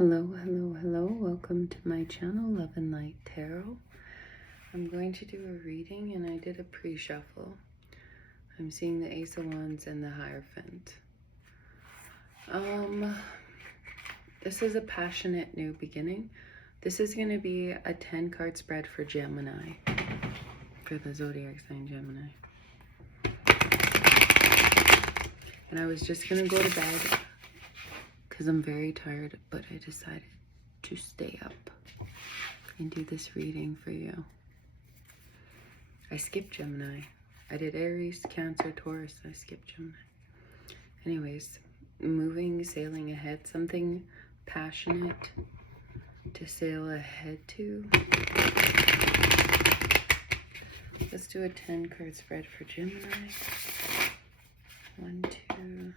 Hello, hello, hello. Welcome to my channel, Love and Light Tarot. I'm going to do a reading and I did a pre-shuffle. I'm seeing the Ace of Wands and the Hierophant. This is a passionate new beginning. This is going to be a 10 card spread for Gemini, for the zodiac sign Gemini. And I was just going to go to bed because I'm very tired, but I decided to stay up and do this reading for you. I skipped Gemini. I did Aries, Cancer, Taurus. I skipped Gemini. Anyways, moving, sailing ahead, something passionate to sail ahead to. Let's do a 10 card spread for Gemini. 1, 2,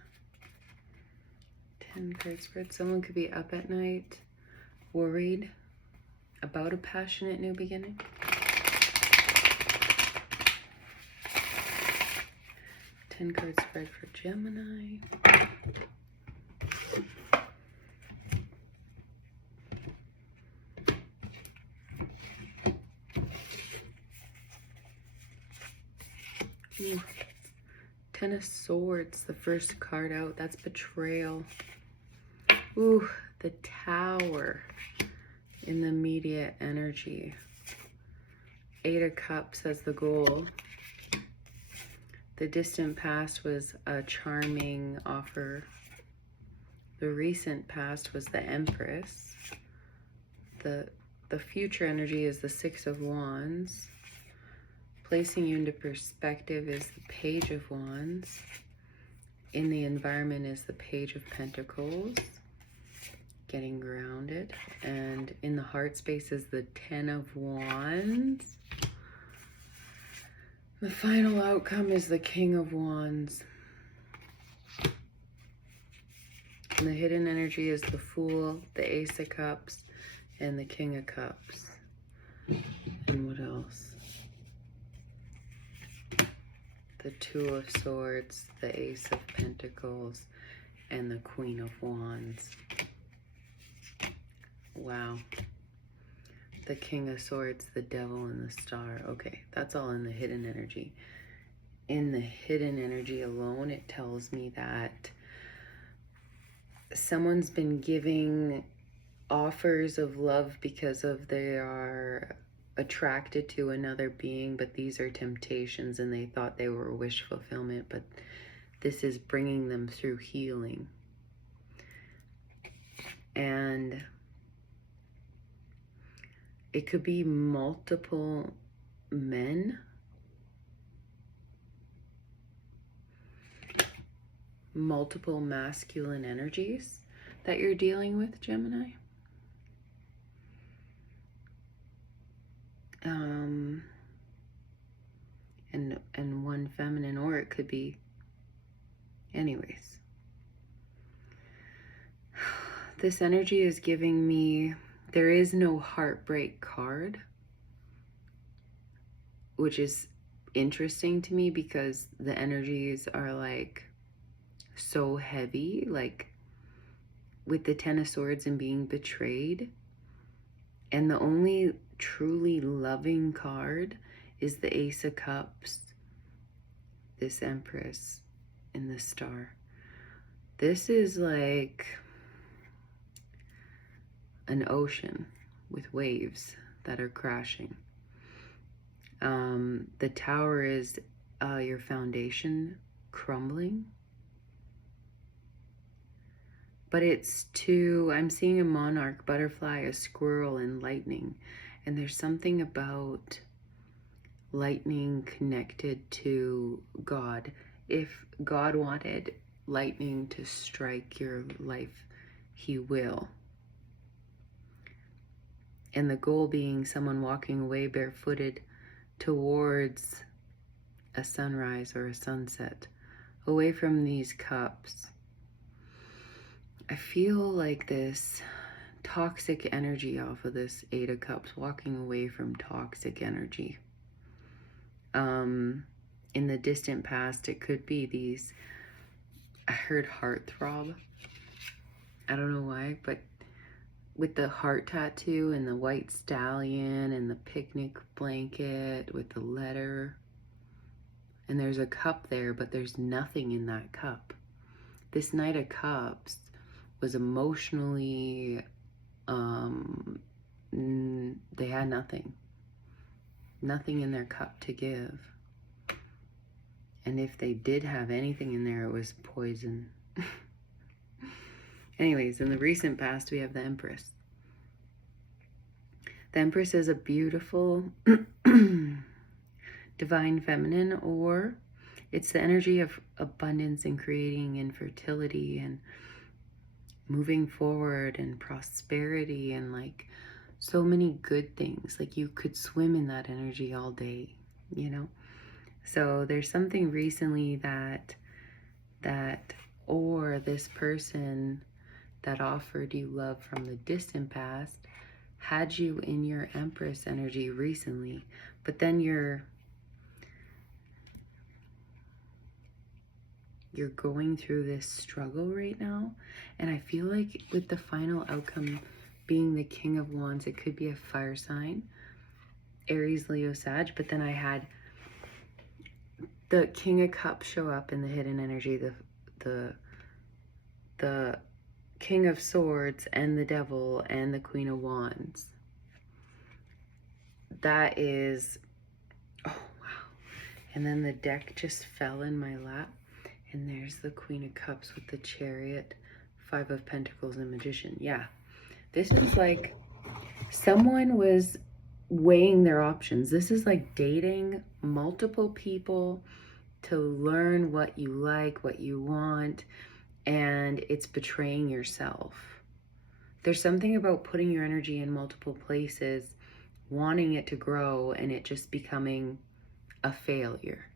10 card spread. Someone could be up at night, worried about a passionate new beginning. 10 card spread for Gemini. Ooh. 10 of Swords, the first card out. That's betrayal. Ooh, the Tower in the immediate energy. 8 of Cups as the goal. The distant past was a charming offer. The recent past was the Empress. The future energy is the 6 of Wands. Placing you into perspective is the Page of Wands. In the environment is the Page of Pentacles. Getting grounded. And in the heart space is the 10 of Wands. The final outcome is the King of Wands. And the hidden energy is the Fool, the Ace of Cups, and the King of Cups. And what else? The 2 of Swords, the Ace of Pentacles, and the Queen of Wands. Wow. The King of Swords, the Devil, and the Star. Okay, that's all in the hidden energy. In the hidden energy alone, it tells me that someone's been giving offers of love because of they are attracted to another being, but these are temptations and they thought they were wish fulfillment, but this is bringing them through healing. And it could be multiple men, multiple masculine energies that you're dealing with, Gemini. And one feminine, or it could be, anyways. This energy is giving me, there is no heartbreak card, which is interesting to me because the energies are like so heavy, like with the 10 of Swords and being betrayed. And the only truly loving card is the Ace of Cups, this Empress, and the Star. This is like an ocean with waves that are crashing. The Tower is your foundation crumbling. But it's I'm seeing a monarch, butterfly, a squirrel, and lightning. And there's something about lightning connected to God. If God wanted lightning to strike your life, he will. And the goal being someone walking away barefooted towards a sunrise or a sunset, away from these cups. I feel like this toxic energy off of this 8 of Cups, walking away from toxic energy. In the distant past, it could be these, I heard heartthrob. I don't know why, but with the heart tattoo and the white stallion and the picnic blanket with the letter. And there's a cup there, but there's nothing in that cup. This Knight of Cups was emotionally, they had nothing in their cup to give. And if they did have anything in there, it was poison. Anyways, in the recent past, we have the Empress. The Empress is a beautiful divine feminine, or it's the energy of abundance and creating and fertility and moving forward and prosperity and like so many good things. Like you could swim in that energy all day, you know? So there's something recently that or this person that offered you love from the distant past had you in your Empress energy recently, but then you're going through this struggle right now. And I feel like with the final outcome being the King of Wands, it could be a fire sign, Aries, Leo, Sag, but then I had the King of Cups show up in the hidden energy, the King of Swords and the Devil and the Queen of Wands. That is, oh wow. And then the deck just fell in my lap. And there's the Queen of Cups with the Chariot, Five of Pentacles, and Magician. Yeah, this is like someone was weighing their options. This is like dating multiple people to learn what you like, what you want, and it's betraying yourself. There's something about putting your energy in multiple places, wanting it to grow, and it just becoming a failure.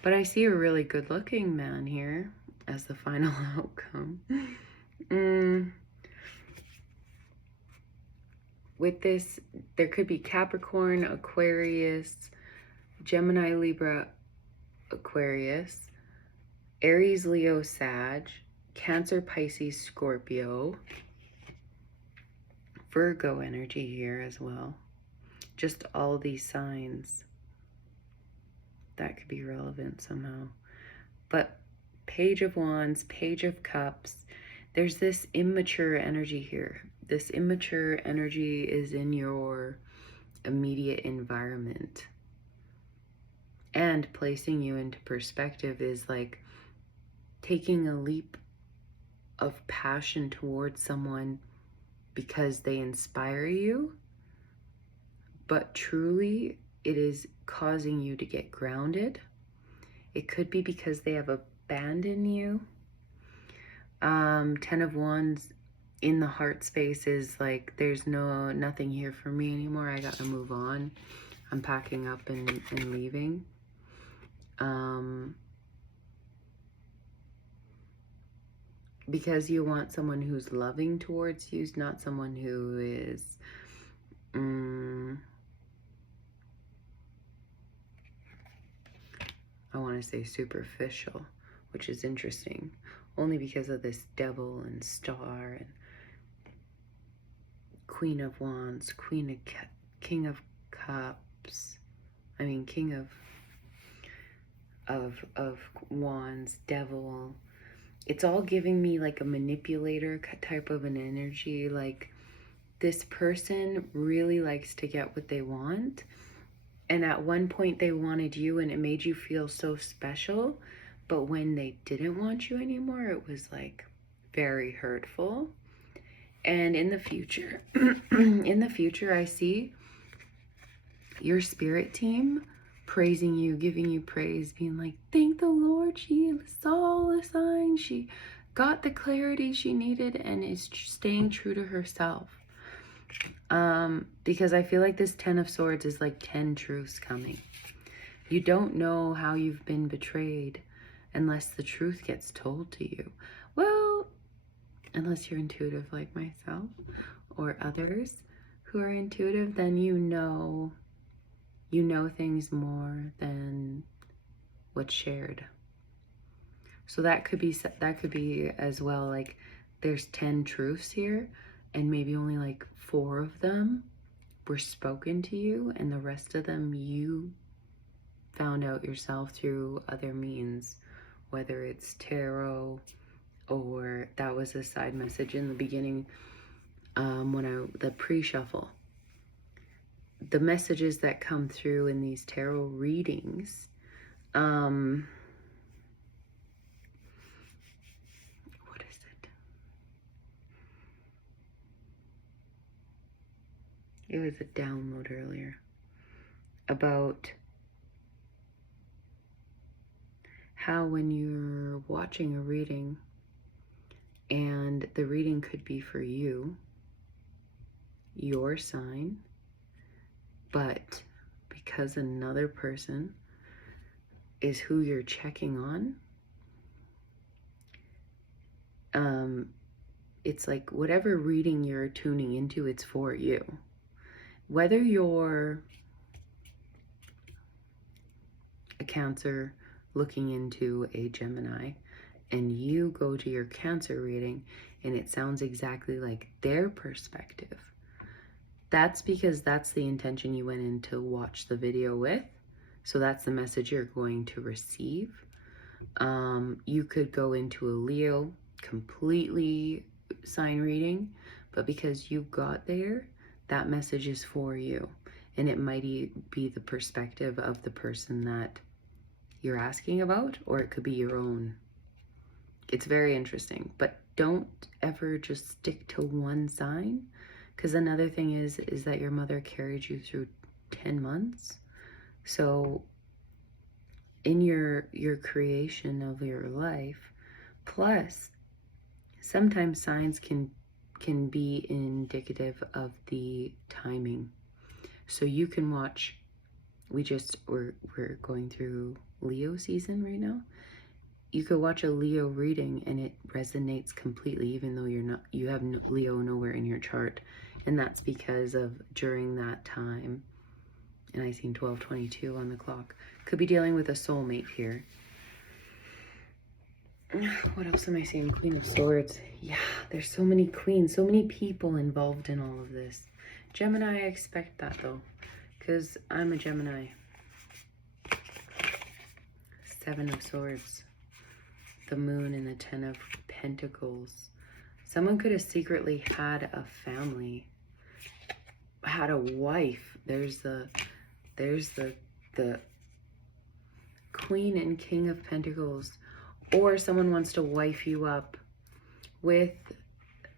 But I see a really good looking man here as the final outcome. With this, there could be Capricorn, Aquarius, Gemini, Libra, Aquarius, Aries, Leo, Sag, Cancer, Pisces, Scorpio, Virgo energy here as well. Just all these signs that could be relevant somehow. But Page of Wands, Page of Cups, there's this immature energy here. This immature energy is in your immediate environment. And placing you into perspective is like taking a leap of passion towards someone because they inspire you, but truly it is causing you to get grounded. It could be because they have abandoned you. 10 of Wands in the heart space is like, there's nothing here for me anymore. I gotta move on. I'm packing up and leaving. Because you want someone who's loving towards you, not someone who is I want to say superficial, which is interesting, only because of this Devil and Star and Queen of Wands, King of Cups, I mean King of Wands, Devil. It's all giving me like a manipulator type of an energy. Like this person really likes to get what they want. And at one point they wanted you and it made you feel so special. But when they didn't want you anymore, it was like very hurtful. And in the future, I see your spirit team praising you, giving you praise, being like, thank the Lord, she saw the signs, she got the clarity she needed and is staying true to herself. Because I feel like this 10 of Swords is like 10 truths coming. You don't know how you've been betrayed unless the truth gets told to you. Well, unless you're intuitive like myself or others who are intuitive, then you know things more than what's shared. So that could be as well, like there's 10 truths here and maybe only like 4 of them were spoken to you, and the rest of them you found out yourself through other means, whether it's tarot or that was a side message in the beginning, the pre-shuffle. The messages that come through in these tarot readings, what is it? It was a download earlier about how when you're watching a reading, and the reading could be for you, your sign, but because another person is who you're checking on, it's like whatever reading you're tuning into, it's for you. Whether you're a Cancer looking into a Gemini and you go to your Cancer reading and it sounds exactly like their perspective, that's because that's the intention you went in to watch the video with. So that's the message you're going to receive. You could go into a Leo completely sign reading, but because you got there, that message is for you. And it might be the perspective of the person that you're asking about, or it could be your own. It's very interesting, but don't ever just stick to one sign, because another thing is that your mother carried you through 10 months. So in your creation of your life, plus sometimes signs can be indicative of the timing. So you can watch, we're going through Leo season right now. You could watch a Leo reading and it resonates completely, even though you have Leo nowhere in your chart. And that's because of during that time, and I seen 12:22 on the clock. Could be dealing with a soulmate here. What else am I seeing? Queen of Swords. Yeah, there's so many queens, so many people involved in all of this. Gemini, I expect that though, because I'm a Gemini. 7 of Swords. The Moon and the 10 of Pentacles. Someone could have secretly had a family, had a wife. There's the Queen and King of Pentacles. Or someone wants to wife you up with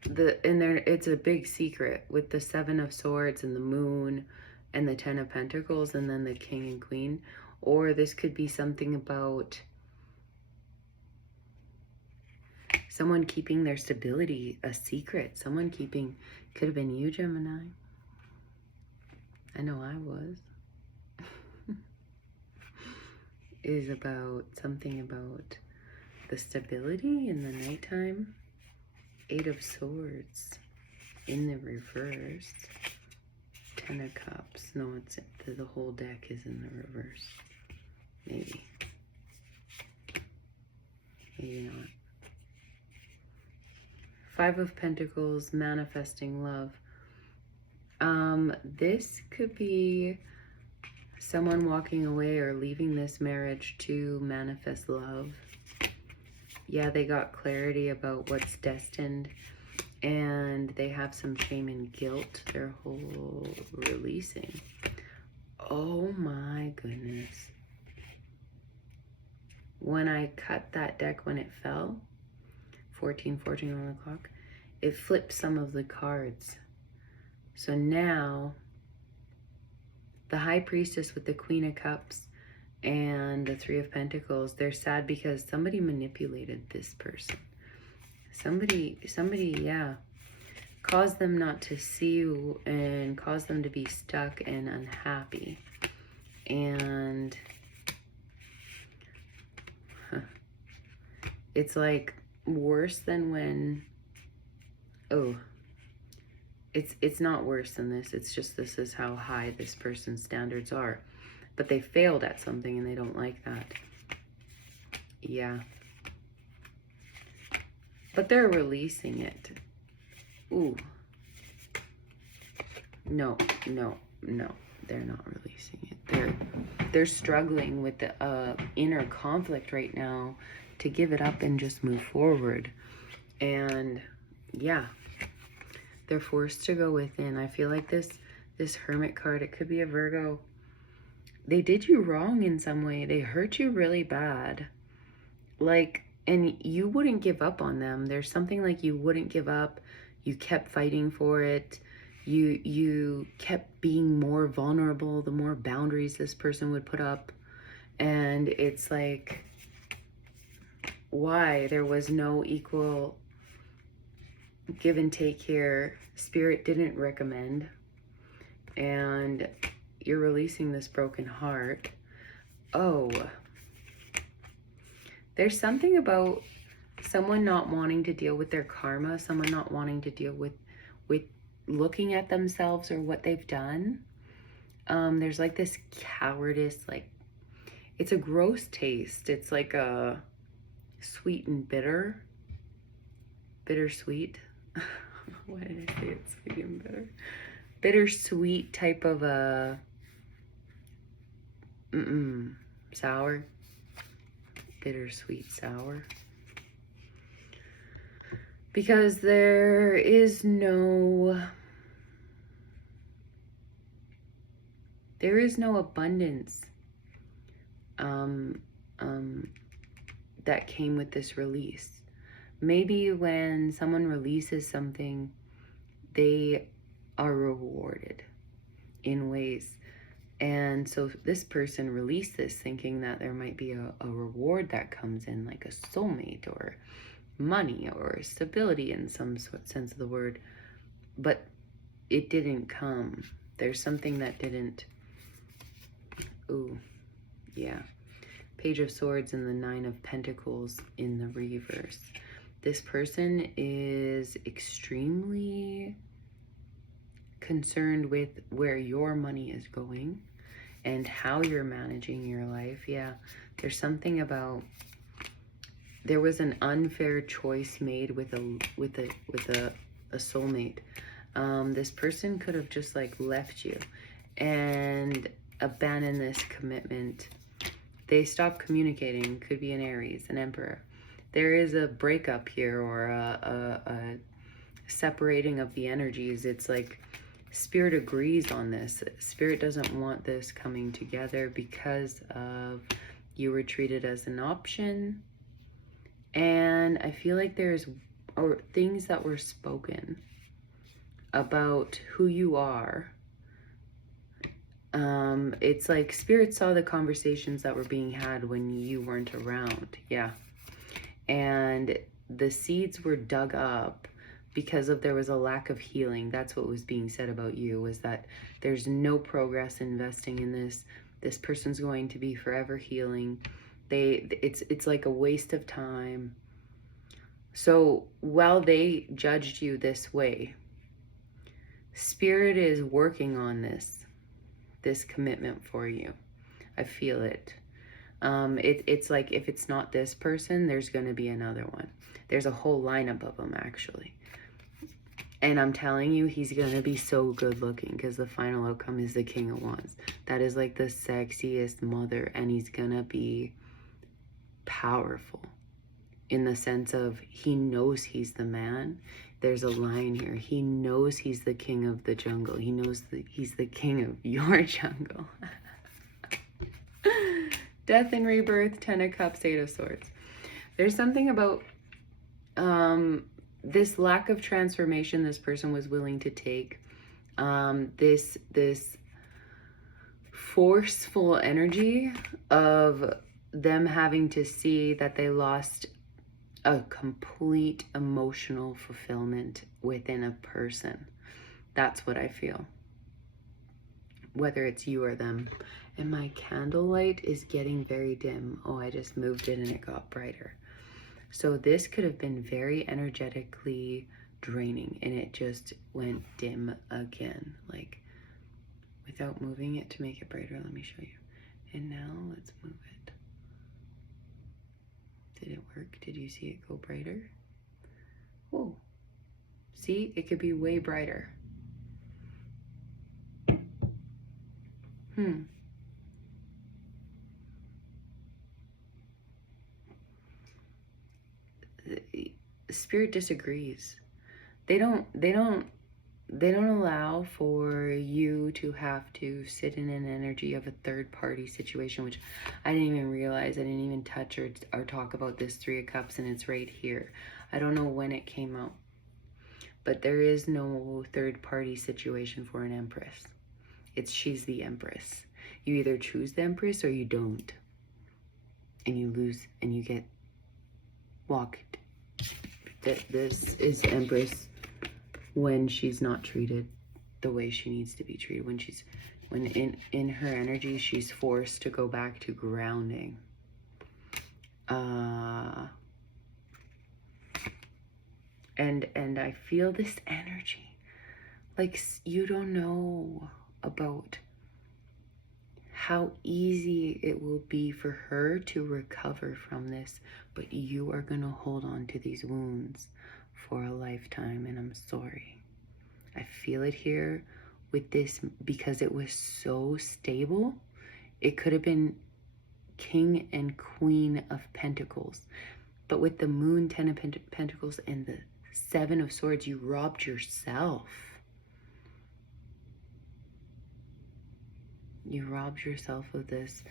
it's a big secret with the 7 of Swords and the Moon and the 10 of Pentacles and then the King and Queen. Or this could be something about someone keeping their stability a secret. Someone keeping, could have been you, Gemini. I know I was. Is about something about the stability in the nighttime. 8 of Swords in the reverse. 10 of Cups. No, it's the whole deck is in the reverse. Maybe. Maybe not. 5 of Pentacles, manifesting love. This could be someone walking away or leaving this marriage to manifest love. Yeah, they got clarity about what's destined, and they have some shame and guilt they're whole releasing. Oh my goodness. When I cut that deck when it fell, 14:14 on the clock, it flipped some of the cards. So now the High Priestess with the Queen of Cups and the 3 of Pentacles, they're sad because somebody manipulated this person. Somebody, yeah, caused them not to see you and caused them to be stuck and unhappy. And it's like worse than when, it's not worse than this. It's just this is how high this person's standards are. But they failed at something and they don't like that. Yeah. but they're releasing it. Ooh. No, no, no. They're not releasing it. They're struggling with the inner conflict right now to give it up and just move forward. And yeah, they're forced to go within. I feel like this Hermit card, it could be a Virgo. They did you wrong in some way. They hurt you really bad. Like, and you wouldn't give up on them. There's something like you wouldn't give up. You kept fighting for it. You kept being more vulnerable the more boundaries this person would put up. And it's like, why? There was no equal give and take here. Spirit didn't recommend. And you're releasing this broken heart. Oh, there's something about someone not wanting to deal with their karma, someone not wanting to deal with looking at themselves or what they've done. There's like this cowardice, like it's a gross taste. It's like a sweet and bitter, bittersweet. Why did I say it's sweet and bitter? Bittersweet type of a sour. Bittersweet sour. Because there is no abundance that came with this release. Maybe when someone releases something, they are rewarded in ways. And so this person released this thinking that there might be a reward that comes in, like a soulmate or money or stability in some sense of the word. But it didn't come. There's something that didn't. Ooh, yeah. Page of Swords and the Nine of Pentacles in the reverse. This person is extremely concerned with where your money is going and how you're managing your life. Yeah, there's something about there was an unfair choice made with a soulmate. This person could have just like left you and abandoned this commitment. They stopped communicating. Could be an Aries, an Emperor. There is a breakup here or a separating of the energies. It's like Spirit agrees on this. Spirit doesn't want this coming together because of you were treated as an option. And I feel like there's things that were spoken about who you are. It's like Spirit saw the conversations that were being had when you weren't around. Yeah. And the seeds were dug up because there was a lack of healing. That's what was being said about you, was that there's no progress investing in this. This person's going to be forever healing. It's like a waste of time. So while they judged you this way, Spirit is working on this commitment for you. I feel it. It's like if it's not this person, there's going to be another one. There's a whole lineup of them, actually. And I'm telling you, he's going to be so good looking because the final outcome is the King of Wands. That is like the sexiest mother, and he's going to be powerful in the sense of he knows he's the man. There's a line here. He knows he's the king of the jungle. He knows that he's the king of your jungle. Death and rebirth, 10 of Cups, 8 of Swords. There's something about this lack of transformation this person was willing to take. This forceful energy of them having to see that they lost a complete emotional fulfillment within a person. That's what I feel. Whether it's you or them. And my candlelight is getting very dim. Oh, I just moved it and it got brighter. So this could have been very energetically draining and it just went dim again. Like without moving it to make it brighter, let me show you. And now let's move it. Did it work? Did you see it go brighter? Oh, see, it could be way brighter. Spirit disagrees. They don't allow for you to have to sit in an energy of a third party situation, which I didn't even realize. I didn't even touch or talk about this Three of Cups, and it's right here. I don't know when it came out, but there is no third party situation for an Empress. She's the Empress. You either choose the Empress or you don't, and you lose and you get walked. This is Empress when she's not treated the way she needs to be treated, when in her energy she's forced to go back to grounding. And I feel this energy, like you don't know about how easy it will be for her to recover from this, but you are going to hold on to these wounds for a lifetime, and I'm sorry. I feel it here with this because it was so stable. It could have been King and Queen of Pentacles, but with the Moon, Ten of Pentacles, and the Seven of Swords, you robbed yourself. You robbed yourself of this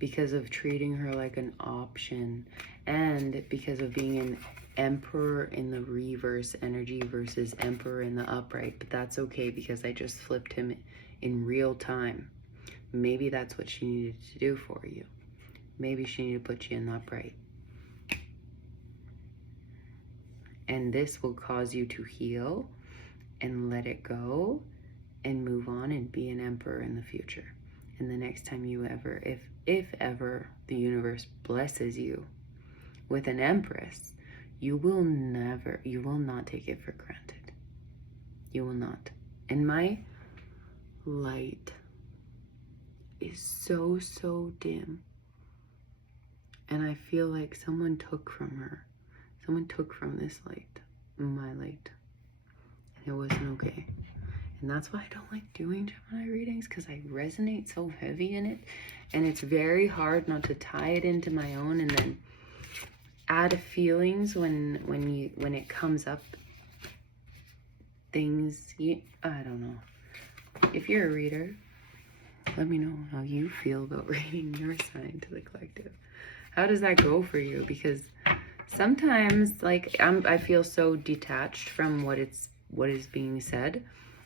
because of treating her like an option, and because of being an Emperor in the reverse energy versus Emperor in the upright. But that's okay because I just flipped him in real time. Maybe that's what she needed to do for you. Maybe she needed to put you in the upright. And this will cause you to heal and let it go and move on and be an Emperor in the future. And the next time you ever, if ever the universe blesses you with an Empress, you will not take it for granted. You will not. And my light is so, so dim. And I feel like someone took from her. Someone took from this light, my light. And it wasn't okay. And that's why I don't like doing Gemini readings, because I resonate so heavy in it. And it's very hard not to tie it into my own and then add feelings when it comes up. Things, I don't know. If you're a reader, let me know how you feel about reading your sign to the collective. How does that go for you? Because sometimes, like, I feel so detached from what is being said.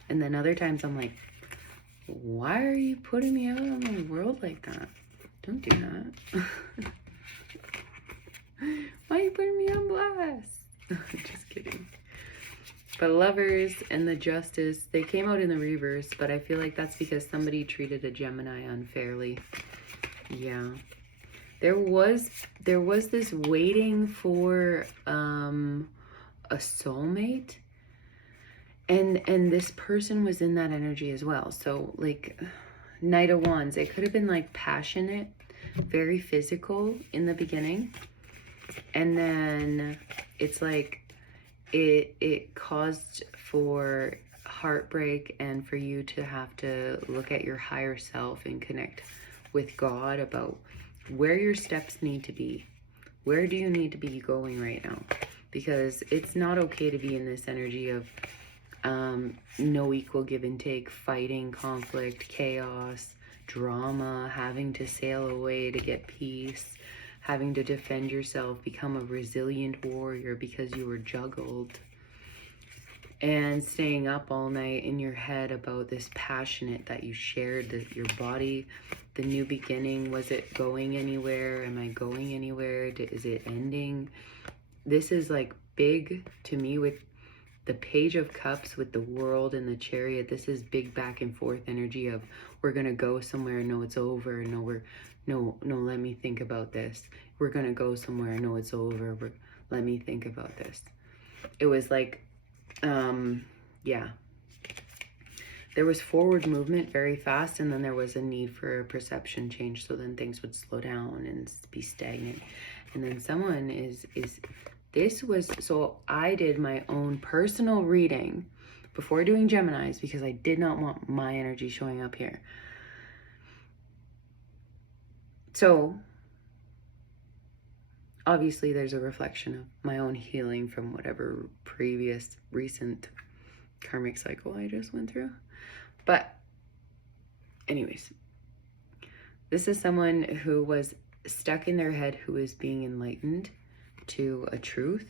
And then other times I'm like, why are you putting me out on the world like that? Don't do that. Why are you putting me on blast? Just kidding. But Lovers and the Justice, they came out in the reverse, but I feel like that's because somebody treated a Gemini unfairly. Yeah. There was this waiting for a soulmate. And this person was in that energy as well. So like Knight of Wands, it could have been like passionate, very physical in the beginning. And then it's like it caused for heartbreak and for you to have to look at your higher self and connect with God about where your steps need to be. Where do you need to be going right now? Because it's not okay to be in this energy of no equal give and take, fighting, conflict, chaos, drama, having to sail away to get peace, having to defend yourself, become a resilient warrior because you were juggled, and staying up all night in your head about this passionate that you shared, that your body, the new beginning, was it going anywhere? Am I going anywhere? Is it ending? This is like big to me with the Page of Cups, with the World and the Chariot. This is big back and forth energy of we're gonna go somewhere, no, it's over. No, let me think about this. We're gonna go somewhere, no, it's over. Let me think about this. It was like, yeah. There was forward movement very fast, and then there was a need for a perception change, so then things would slow down and be stagnant. And then someone is this was, so I did my own personal reading before doing Gemini's because I did not want my energy showing up here. So obviously there's a reflection of my own healing from whatever previous recent karmic cycle I just went through. But anyways, this is someone who was stuck in their head, who is being enlightened to a truth,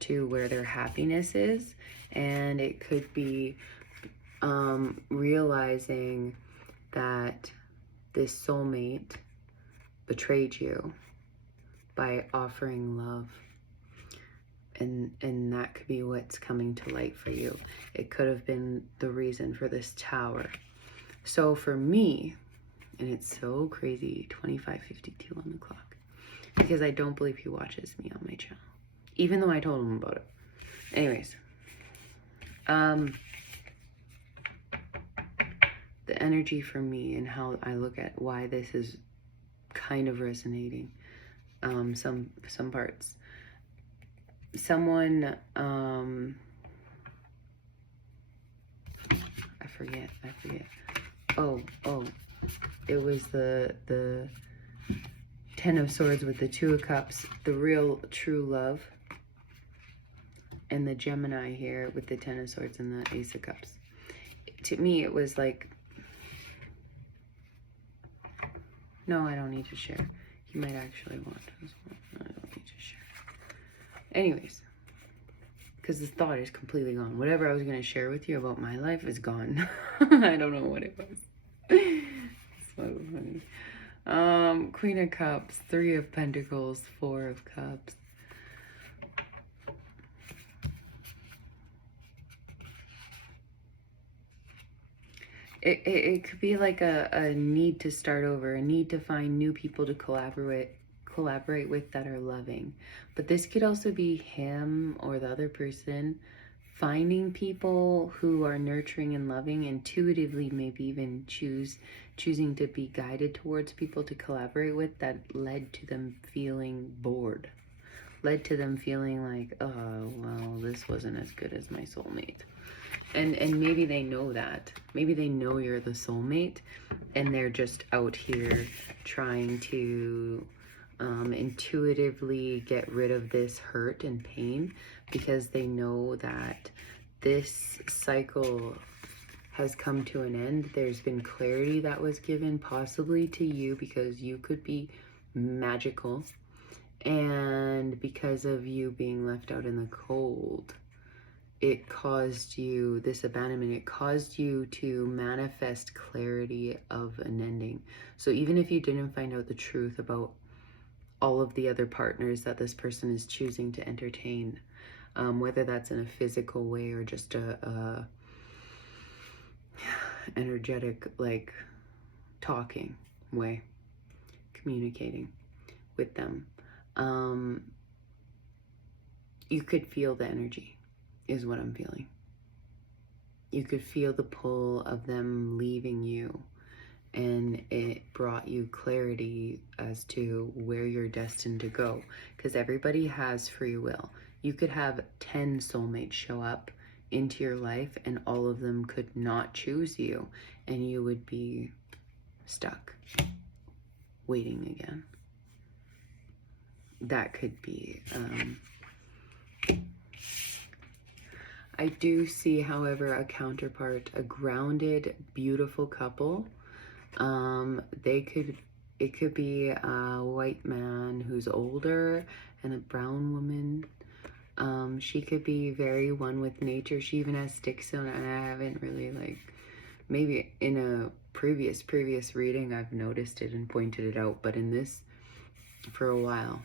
to where their happiness is. And it could be realizing that this soulmate betrayed you by offering love. And that could be what's coming to light for you. It could have been the reason for this tower. So for me, and it's so crazy, 25:52 on the clock, because I don't believe he watches me on my channel, even though I told him about it. Anyways, the energy for me and how I look at why this is kind of resonating, some parts. Someone, I forget. Oh, it was the Ten of Swords with the Two of Cups, the real true love, and the Gemini here with the Ten of Swords and the Ace of Cups. To me, it was like, no, I don't need to share. He might actually want to as well. No, I don't need to share. Anyways, because the thought is completely gone. Whatever I was going to share with you about my life is gone. I don't know what it was. It's so funny. Queen of Cups, Three of Pentacles, Four of Cups. It could be like a need to start over, a need to find new people to collaborate with that are loving. But this could also be him or the other person finding people who are nurturing and loving, intuitively, maybe even choosing to be guided towards people to collaborate with, that led to them feeling bored, led to them feeling like, oh, well, this wasn't as good as my soulmate. And maybe they know that. Maybe they know you're the soulmate, and they're just out here trying to intuitively get rid of this hurt and pain, because they know that this cycle has come to an end. There's been clarity that was given, possibly to you, because you could be magical, and because of you being left out in the cold, it caused you, this abandonment, it caused you to manifest clarity of an ending. So even if you didn't find out the truth about all of the other partners that this person is choosing to entertain, whether that's in a physical way or just a energetic, like, talking way, communicating with them, you could feel the energy, is what I'm feeling. You could feel the pull of them leaving you, and it brought you clarity as to where you're destined to go, because everybody has free will. You could have 10 soulmates show up into your life, and all of them could not choose you, and you would be stuck waiting again. That could be I do see, however, a counterpart, a grounded, beautiful couple. It could be a white man who's older and a brown woman. She could be very one with nature. She even has sticks on it, and I haven't really, like, maybe in a previous reading I've noticed it and pointed it out, but in this, for a while,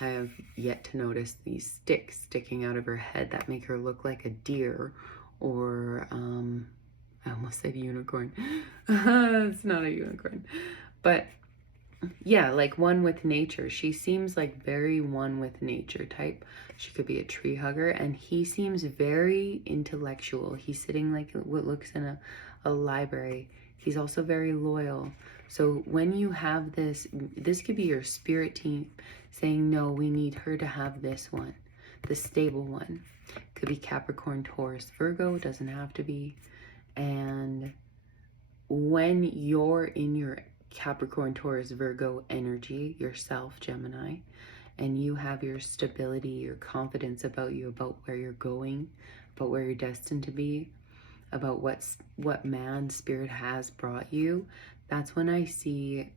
I have yet to notice these sticks sticking out of her head that make her look like a deer, or I almost said unicorn. It's not a unicorn, but yeah, like one with nature. She seems like very one with nature type. She could be a tree hugger, and he seems very intellectual. He's sitting like what looks in a library. He's also very loyal. So when you have this, this could be your spirit team saying, no, we need her to have this one, the stable one. Could be Capricorn, Taurus, Virgo, doesn't have to be. And when you're in your Capricorn, Taurus, Virgo energy, yourself, Gemini, and you have your stability, your confidence about you, about where you're going, about where you're destined to be, about what man spirit has brought you, that's when I see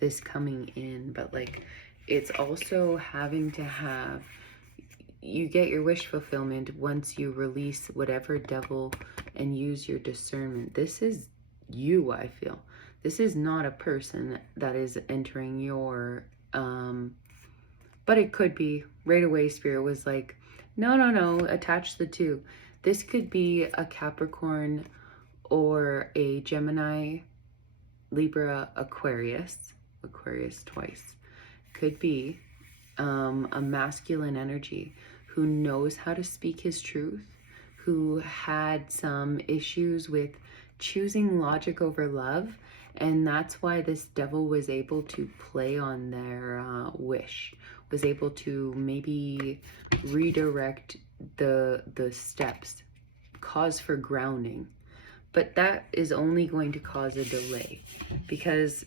this coming in. But like, it's also having to have, you get your wish fulfillment once you release whatever devil and use your discernment. This is you, I feel. This is not a person that is entering your, but it could be. Right away, Spirit was like, no, attach the two. This could be a Capricorn or a Gemini, Libra, Aquarius twice. Could be a masculine energy who knows how to speak his truth, who had some issues with choosing logic over love, and that's why this devil was able to play on their wish, was able to maybe redirect the steps, cause for grounding. But that is only going to cause a delay, because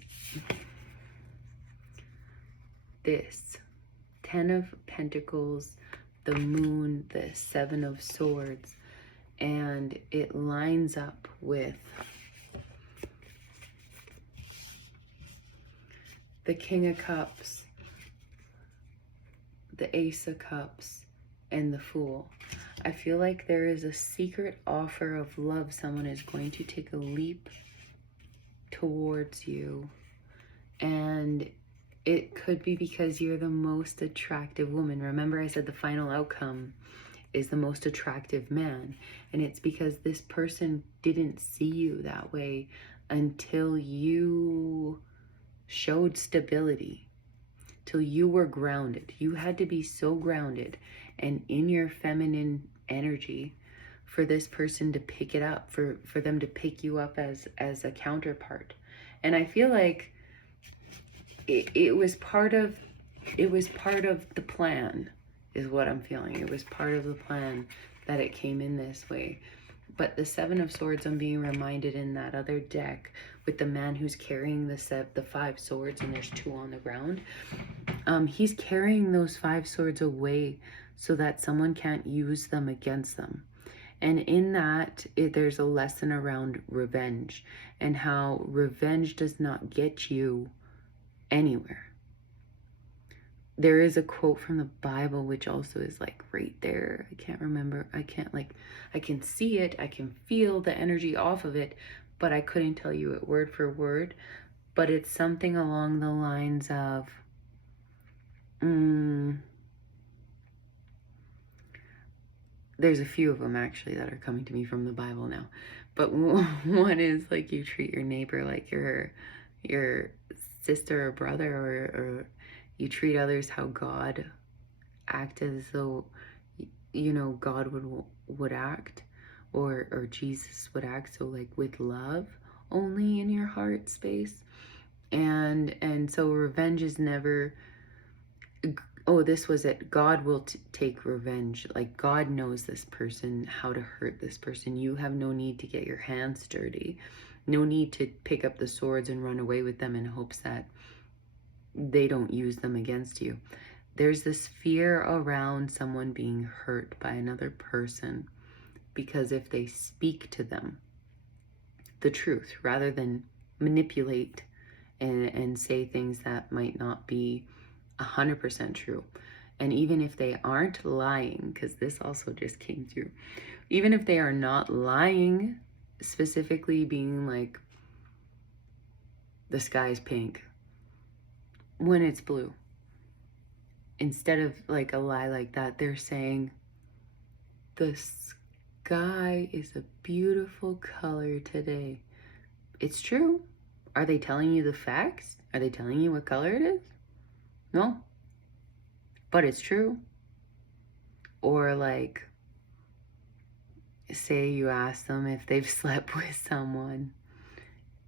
this 10 of Pentacles, the Moon, the 7 of Swords, and it lines up with the King of Cups, the Ace of Cups, and the Fool. I feel like there is a secret offer of love. Someone is going to take a leap towards you, and it could be because you're the most attractive woman. Remember, I said the final outcome is the most attractive man, and it's because this person didn't see you that way until you showed stability, till you were grounded. You had to be so grounded and in your feminine energy for this person to pick it up, for them to pick you up as a counterpart. And I feel like it was part of the plan, is what I'm feeling. It was part of the plan that it came in this way. But the 7 of Swords, I'm being reminded in that other deck with the man who's carrying the 5 swords, and there's 2 on the ground. He's carrying those 5 swords away so that someone can't use them against them. And in that, there's a lesson around revenge, and how revenge does not get you anywhere. There is a quote from the Bible which also is like right there. I can't remember. I can see it. I can feel the energy off of it, but I couldn't tell you it word for word. But it's something along the lines of, there's a few of them actually that are coming to me from the Bible now. But one is like, you treat your neighbor like your sister or brother, or you treat others how God act, as though, you know, God would act, or Jesus would act. So like with love only in your heart space. And so revenge is never, oh, this was it. God will take revenge. Like, God knows this person, how to hurt this person. You have no need to get your hands dirty. No need to pick up the swords and run away with them in hopes that they don't use them against you. There's this fear around someone being hurt by another person, because if they speak to them the truth rather than manipulate and say things that might not be 100% true, and even if they aren't lying, because this also just came through, even if they are not lying, specifically being like, the sky's pink when it's blue, instead of like a lie like that, they're saying the sky is a beautiful color today. It's true. Are they telling you the facts? Are they telling you what color it is? No. But it's true. Or like, say you ask them if they've slept with someone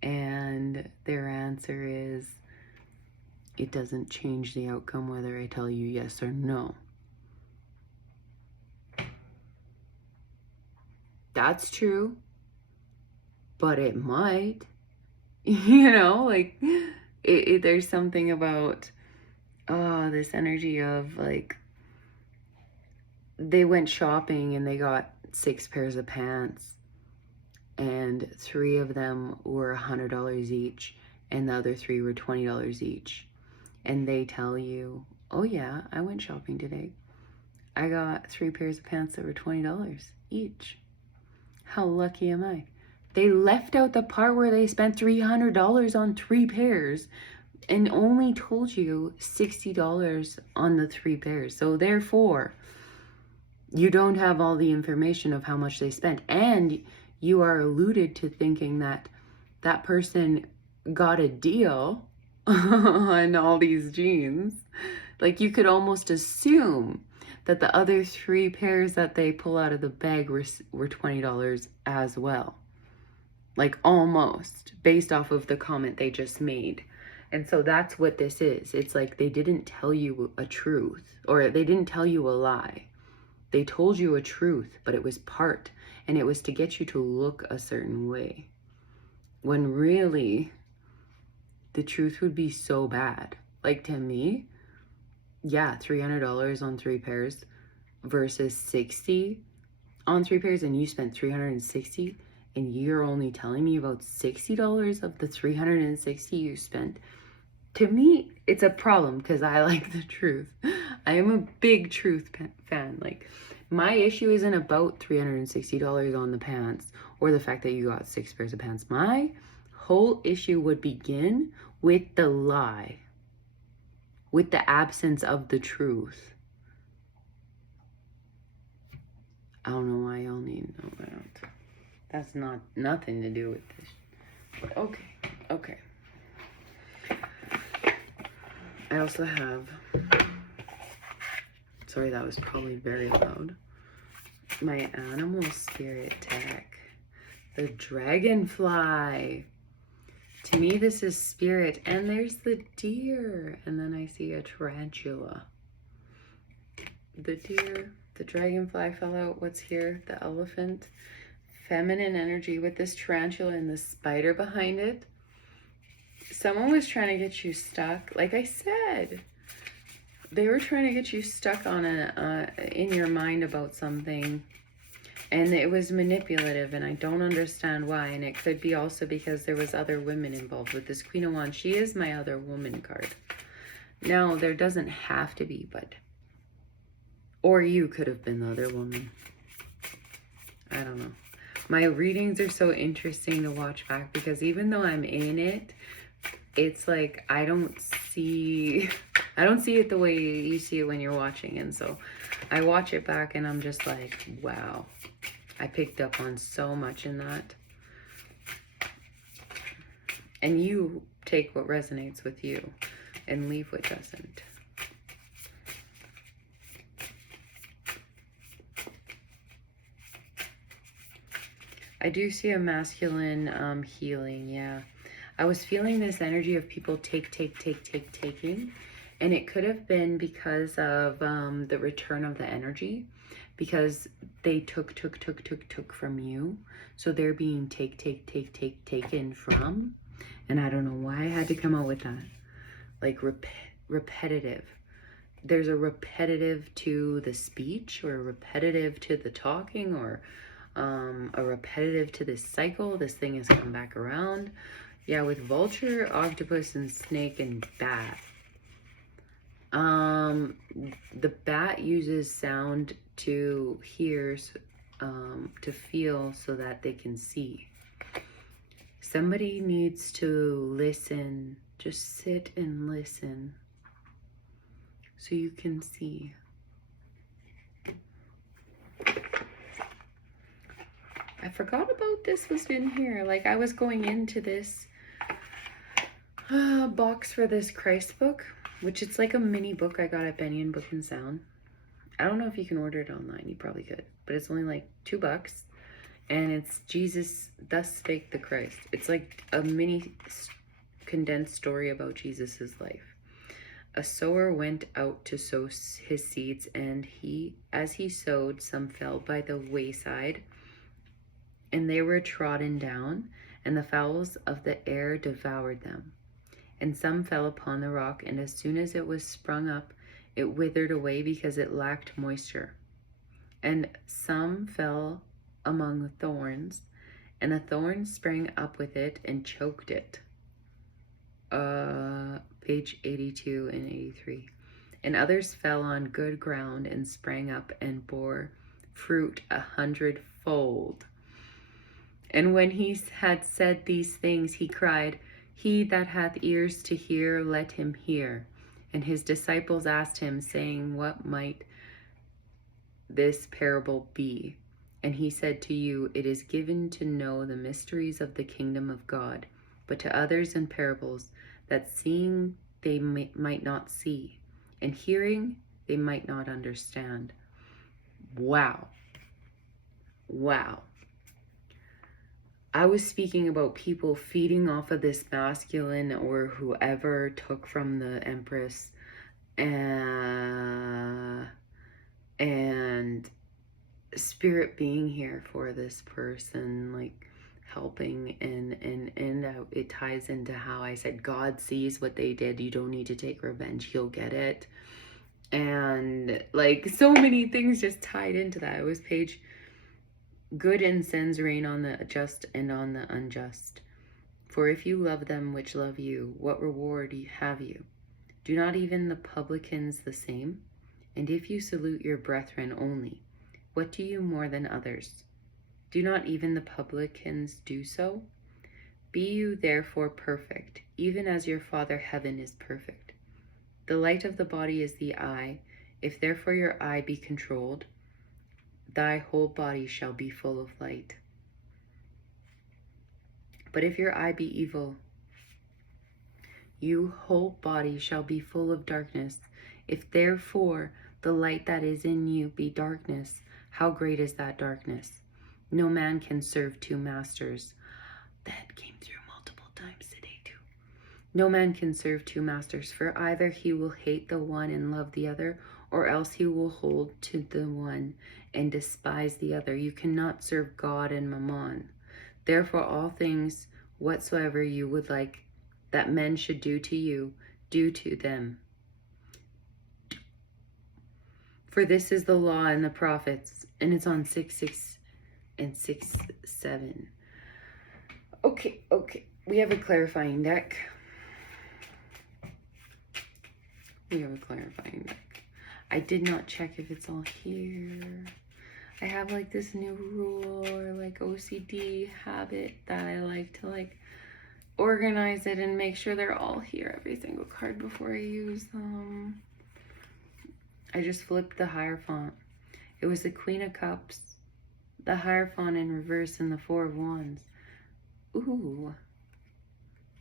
and their answer is, it doesn't change the outcome whether I tell you yes or no. That's true, but it might. You know, like, there's something about, this energy of, like, they went shopping and they got 6 pairs of pants, and 3 of them were $100 each, and the other 3 were $20 each. And they tell you, oh yeah, I went shopping today. I got 3 pairs of pants that were $20 each. How lucky am I? They left out the part where they spent $300 on 3 pairs and only told you $60 on the 3 pairs. So therefore, you don't have all the information of how much they spent. And you are alluded to thinking that that person got a deal on all these jeans. Like, you could almost assume that the other 3 pairs that they pull out of the bag were $20 as well. Like, almost, based off of the comment they just made. And so that's what this is. It's like they didn't tell you a truth, or they didn't tell you a lie. They told you a truth, but it was part, and it was to get you to look a certain way. When really, the truth would be so bad. Like, to me, yeah, $300 on 3 pairs versus $60 on 3 pairs, and you spent $360, and you're only telling me about $60 of the $360 you spent. To me, it's a problem because I like the truth. I am a big truth fan. Like, my issue isn't about $360 on the pants or the fact that you got 6 pairs of pants. My whole issue would begin with the lie, with the absence of the truth. I don't know why y'all need to know that. That's nothing to do with this. But okay. I also have, sorry, that was probably very loud, my animal spirit deck, the dragonfly. To me, this is spirit, and there's the deer, and then I see a tarantula. The deer, the dragonfly fell out. What's here? The elephant. Feminine energy with this tarantula and the spider behind it. Someone was trying to get you stuck. Like I said, they were trying to get you stuck on in your mind about something, and it was manipulative, and I don't understand why. And it could be also because there was other women involved with this Queen of Wands. She is my other woman card. Now, there doesn't have to be, but, or you could have been the other woman. I don't know. My readings are so interesting to watch back because even though I'm in it, it's like I don't see it the way you see it when you're watching. And so I watch it back and I'm just like, wow, I picked up on so much in that. And you take what resonates with you and leave what doesn't. I do see a masculine healing, yeah. I was feeling this energy of people taking. And it could have been because of the return of the energy. Because they took from you. So they're being taken from. And I don't know why I had to come out with that. Like repetitive. There's a repetitive to the speech, or a repetitive to the talking, or a repetitive to this cycle. This thing has come back around. Yeah, with vulture, octopus, and snake, and bat. The bat uses sound to hear, to feel, so that they can see. Somebody needs to listen. Just sit and listen so you can see. I forgot about this was in here. Like, I was going into this box for this Christ book, which it's like a mini book I got at Benny and Book and Sound. I don't know if you can order it online. You probably could, but it's only like $2. And it's Jesus, thus spake the Christ. It's like a mini condensed story about Jesus's life. A sower went out to sow his seeds, and as he sowed, some fell by the wayside, and they were trodden down, and the fowls of the air devoured them. And some fell upon the rock, and as soon as it was sprung up, it withered away because it lacked moisture. And some fell among the thorns, and the thorns sprang up with it and choked it. Page 82 and 83. And others fell on good ground and sprang up and bore fruit 100-fold. And when he had said these things, he cried, He that hath ears to hear, let him hear. And his disciples asked him, saying, What might this parable be? And he said to you, It is given to know the mysteries of the kingdom of God, but to others in parables, that seeing they might not see, and hearing they might not understand. Wow. Wow. I was speaking about people feeding off of this masculine or whoever took from the Empress, and spirit being here for this person, like helping, and it ties into how I said God sees what they did. You don't need to take revenge, he'll get it. And like so many things just tied into that. It was page good and sins rain on the just and on the unjust. For if you love them which love you, what reward have you? Do not even the publicans the same? And if you salute your brethren only, what do you more than others? Do not even the publicans do so? Be you therefore perfect, even as your Father heaven is perfect. The light of the body is the eye. If therefore your eye be controlled, thy whole body shall be full of light. But if your eye be evil, your whole body shall be full of darkness. If therefore the light that is in you be darkness, how great is that darkness? No man can serve two masters. That came through multiple times today too. No man can serve two masters, for either he will hate the one and love the other, or else he will hold to the one and despise the other. You cannot serve God and mammon. Therefore all things whatsoever you would like that men should do to you, do to them. For this is the law and the prophets. And it's on 6:6 and 6:7. Okay. We have a clarifying deck. I did not check if it's all here. I have like this new rule or like OCD habit that I like to like organize it and make sure they're all here, every single card, before I use them. I just flipped the Hierophant. It was the Queen of Cups, the Hierophant in reverse, and the Four of Wands. Ooh.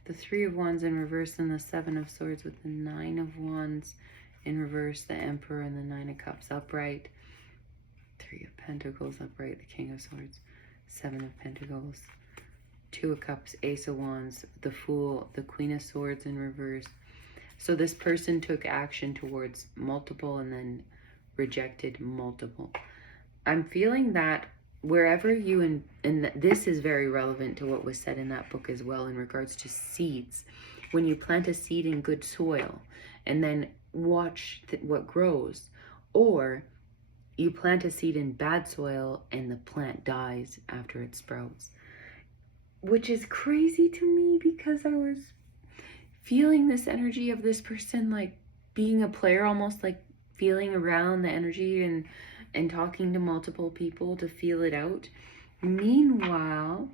The Three of Wands in reverse, and the Seven of Swords with the Nine of Wands in reverse, the Emperor, and the Nine of Cups upright. Three of Pentacles upright, the King of Swords, Seven of Pentacles, Two of Cups, Ace of Wands, the Fool, the Queen of Swords in reverse. So this person took action towards multiple and then rejected multiple. I'm feeling that wherever you, and this is very relevant to what was said in that book as well in regards to seeds. When you plant a seed in good soil and then watch what grows, or you plant a seed in bad soil and the plant dies after it sprouts. Which is crazy to me because I was feeling this energy of this person like being a player, almost like feeling around the energy and talking to multiple people to feel it out. Meanwhile,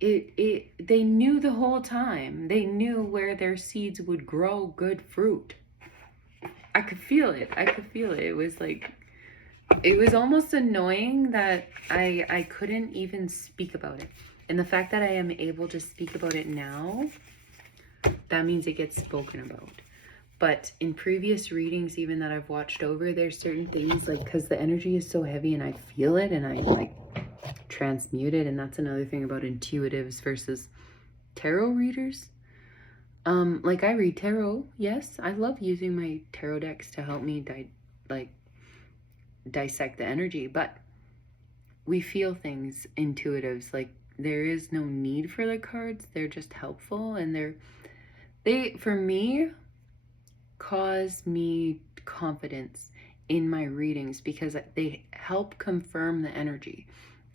they knew the whole time. They knew where their seeds would grow good fruit. I could feel it. It was like, it was almost annoying that I couldn't even speak about it. And the fact that I am able to speak about it now, that means it gets spoken about. But in previous readings, even that I've watched over, there's certain things like, because the energy is so heavy and I feel it and I like transmuted. And that's another thing about intuitives versus tarot readers. Like I read tarot, yes, I love using my tarot decks to help me dissect the energy, but we feel things, intuitives, like there is no need for the cards. They're just helpful, and they for me cause me confidence in my readings because they help confirm the energy.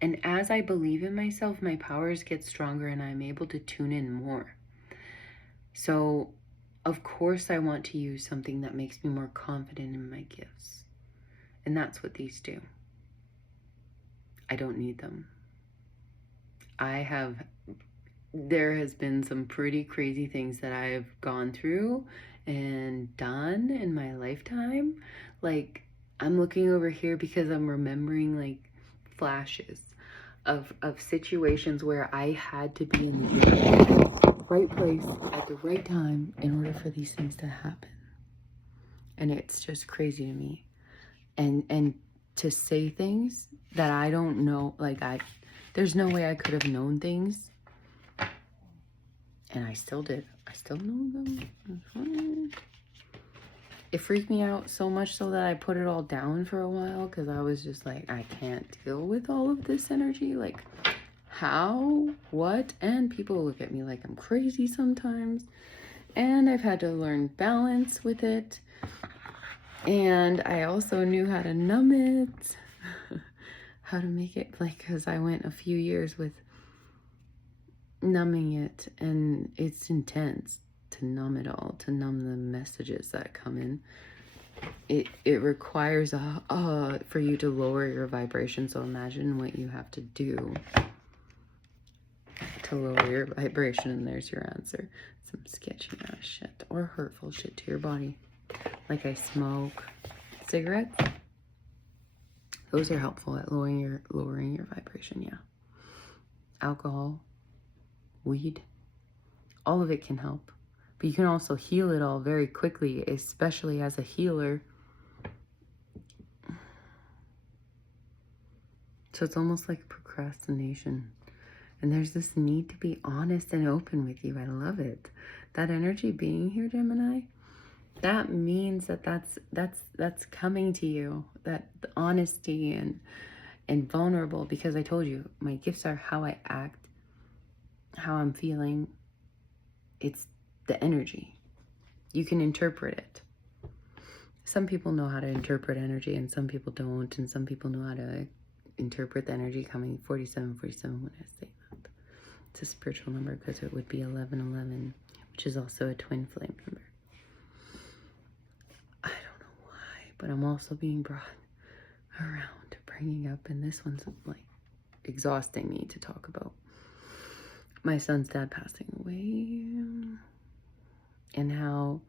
And as I believe in myself, my powers get stronger and I'm able to tune in more. So, of course, I want to use something that makes me more confident in my gifts. And that's what these do. I don't need them. There has been some pretty crazy things that I've gone through and done in my lifetime. Like, I'm looking over here because I'm remembering like flashes of situations where I had to be in the right place at the right time in order for these things to happen. And it's just crazy to me. And to say things that I don't know, like there's no way I could have known things. And I still did. I still know them. It freaked me out so much so that I put it all down for a while because I was just like, I can't deal with all of this energy. Like, how? What? And people look at me like I'm crazy sometimes. And I've had to learn balance with it. And I also knew how to numb it. How to make it, like, because I went a few years with numbing it, and it's intense to numb it all, to numb the messages that come in. It requires for you to lower your vibration. So imagine what you have to do to lower your vibration, and there's your answer. Some sketchy ass shit or hurtful shit to your body. Like I smoke cigarettes. Those are helpful at lowering your vibration, yeah. Alcohol, weed, all of it can help. But you can also heal it all very quickly, especially as a healer. So it's almost like procrastination. And there's this need to be honest and open with you. I love it. That energy being here, Gemini, that means that's coming to you. That the honesty and vulnerable, because I told you, my gifts are how I act, how I'm feeling. It's the energy. You can interpret it. Some people know how to interpret energy and some people don't, and some people know how to interpret the energy coming 4747 when I say that. It's a spiritual number because it would be 1111, which is also a twin flame number. I don't know why, but I'm also being brought around to bringing up, and this one's like exhausting me to talk about. My son's dad passing away, and how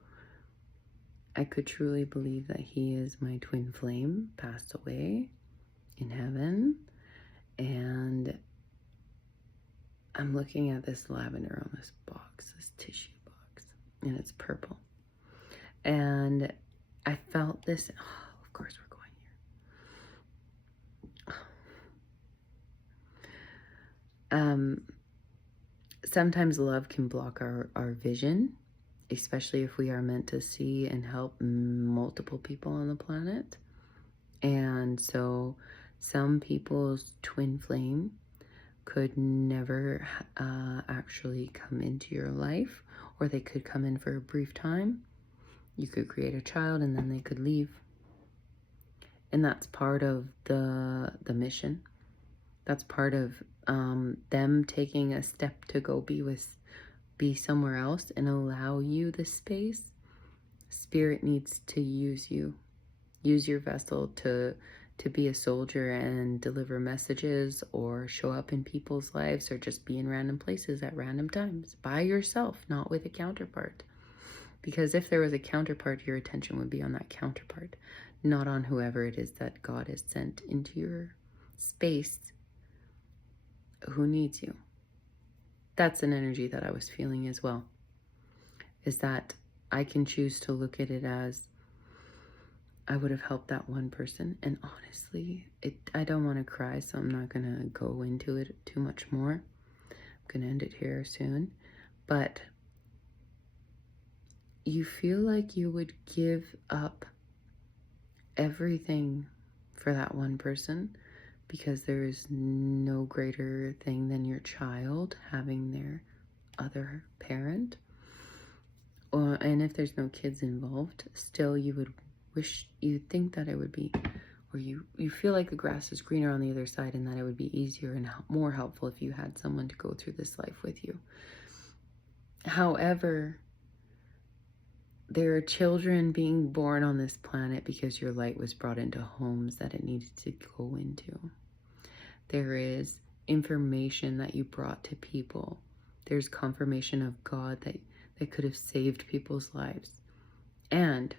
I could truly believe that he is my twin flame, passed away in heaven. And I'm looking at this lavender on this box, this tissue box, and it's purple. And I felt this, of course we're going here. Sometimes love can block our vision, especially if we are meant to see and help multiple people on the planet. And so some people's twin flame could never actually come into your life, or they could come in for a brief time. You could create a child and then they could leave. And that's part of the mission. That's part of them taking a step to go be somewhere else and allow you the space. Spirit needs to use you. Use your vessel to be a soldier and deliver messages, or show up in people's lives, or just be in random places at random times by yourself, not with a counterpart. Because if there was a counterpart, your attention would be on that counterpart, not on whoever it is that God has sent into your space who needs you. That's an energy that I was feeling as well, is that I can choose to look at it as I would have helped that one person. And honestly, I don't want to cry, so I'm not going to go into it too much more. I'm going to end it here soon. But you feel like you would give up everything for that one person, because there is no greater thing than your child having their other parent. And if there's no kids involved, still you would wish, you think that it would be, or you feel like the grass is greener on the other side, and that it would be easier and more helpful if you had someone to go through this life with you. However, there are children being born on this planet because your light was brought into homes that it needed to go into. There is information that you brought to people. There's confirmation of God that could have saved people's lives. And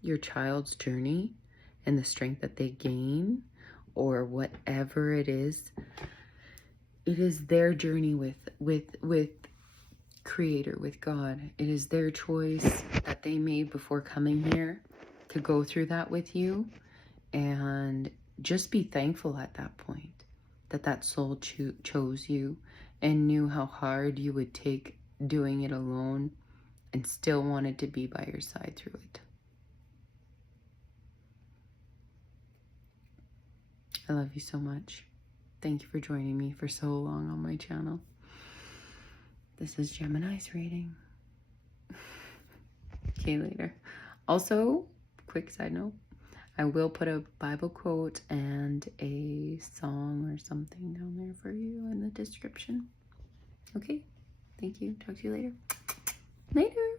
your child's journey and the strength that they gain, or whatever it is their journey with Creator, with God. It is their choice that they made before coming here to go through that with you. And just be thankful at that point that soul chose you and knew how hard you would take doing it alone, and still wanted to be by your side through it. I love you so much. Thank you for joining me for so long on my channel. This is Gemini's reading. Okay, later. Also, quick side note, I will put a Bible quote and a song or something down there for you in the description. Okay, thank you. Talk to you later. Later.